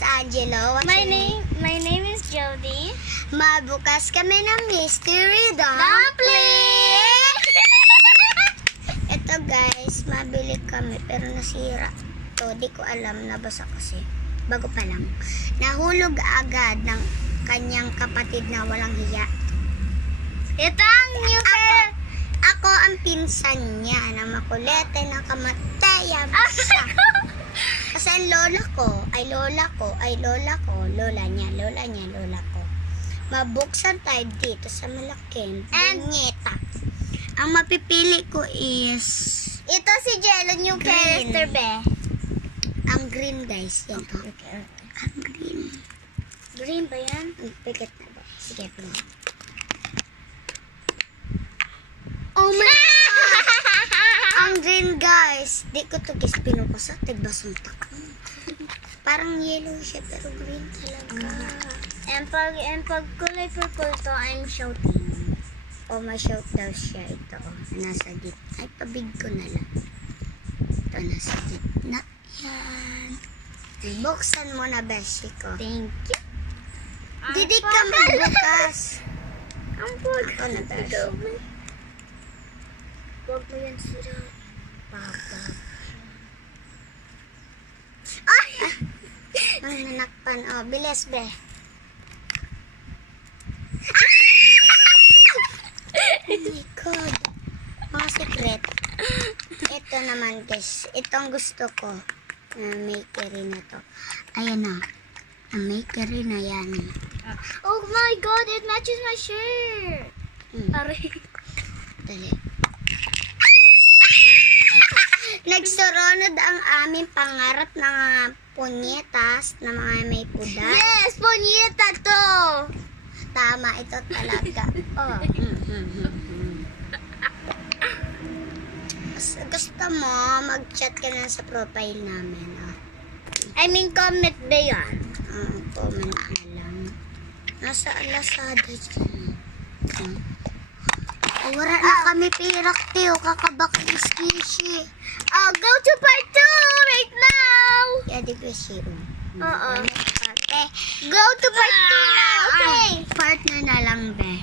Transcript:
is Angelo. What's My your name is Jody. Mabukas kami ng mystery Dumpling! Ito guys, mabili kami pero nasira. To, di ko alam, nabasa kasi. Bago pa lang. Nahulog agad ng kanyang kapatid na walang hiya. Ito ang new Ako ang pinsan niya na makulete na kamatayan siya. Kasi ang lola ko, lola niya. Mabuksan tayo dito sa malaking bunyeta. Ang mapipili ko is Ito si Jello, new Green. character, be. ang green guys. Yan to. Ang green. Green ba yan? Ang pikat na ba? Sige, pinag. Oh my God! Ang green guys. Di ko to guys pinukusa. Tigbasong tako. Parang yellow siya pero green talaga. And pag kulay purple to, I'm shouting. O ma-shout daw siya ito. Nasa gitna. Ay, pabig ko na lang. Ito nasa gitna. Yan. Buksan mo na, beshi ko. Thank you. Didik ka magbukas. Ang pag... Ako na, beshi. Huwag mo yan sira. Papa. Ang nanakpan. O, bilis, be. Oh my God. Mga secret. Ito naman, guys. Ito ang gusto ko. Makery na to. Ayan na. Ang makery na yan. Oh my God, it matches my shirt. Aray. Dali. Nagsuronod ang aming pangarap ng mga punyetas na mga may pudar. Yes, ponyeta to. Tama, ito talaga. Oh. Gusto mo, mag-chat ka na sa profile namin. Oh. I mean, comment ba yan? Comment na lang. Nasa Lazada dyan. Wala na kami pirak, Teo. Kakabak ng squishy. I'll go to part 2 right now. Yeah, di ko siya. Oo. Okay. Go to part 2 now. Okay. Partner na lang, be.